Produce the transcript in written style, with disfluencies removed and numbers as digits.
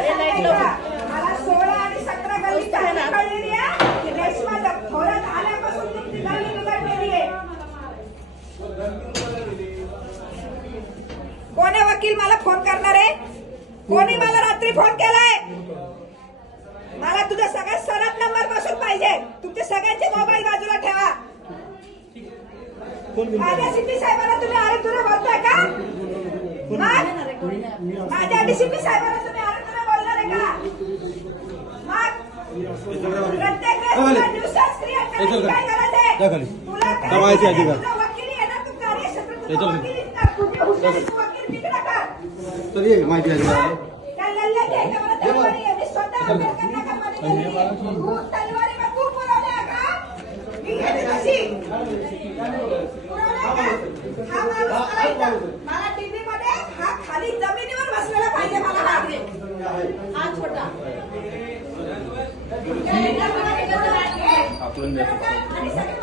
मला 16 आणि 17 गल्ली कळलेली आहे. रेशमा थोरात आल्यापासून तुमची गल्ली बिघडलेली आहे. कोण आहे वकील मला फोन करणार आहे? कोणी मला रात्री फोन केलाय? मला तुझा सगळ्यात सरळ नंबर पासून पाहिजे. तुमचे सगळ्यांचे मोबाईल बाजूला ठेवा. माझ्या सिटी साहेबांना तुम्ही अरे तुला बोलताय का? माझ्या डीसीपी साहेबांना तुम्ही अरे तुला बोलणार आहे का? प्रत्येक दिवसात स्त्रिया काय गरज आहे? तुला वकिली आहे ना, तू कार्यक्षेत्रात वकिली वकील तिकडे कर. तर ये माहिती आहे त्या लल्ले घ्यायचं मला तलवारी आहे. मी स्वतः तलवारी मग तू पुरवल्या का? मी घेते कशी? हा माणूस करायचा. मला टीव्ही मध्ये हा खाली जमिनीवर बसलेला पाहिजे. मला हा छोटा आणि सगळे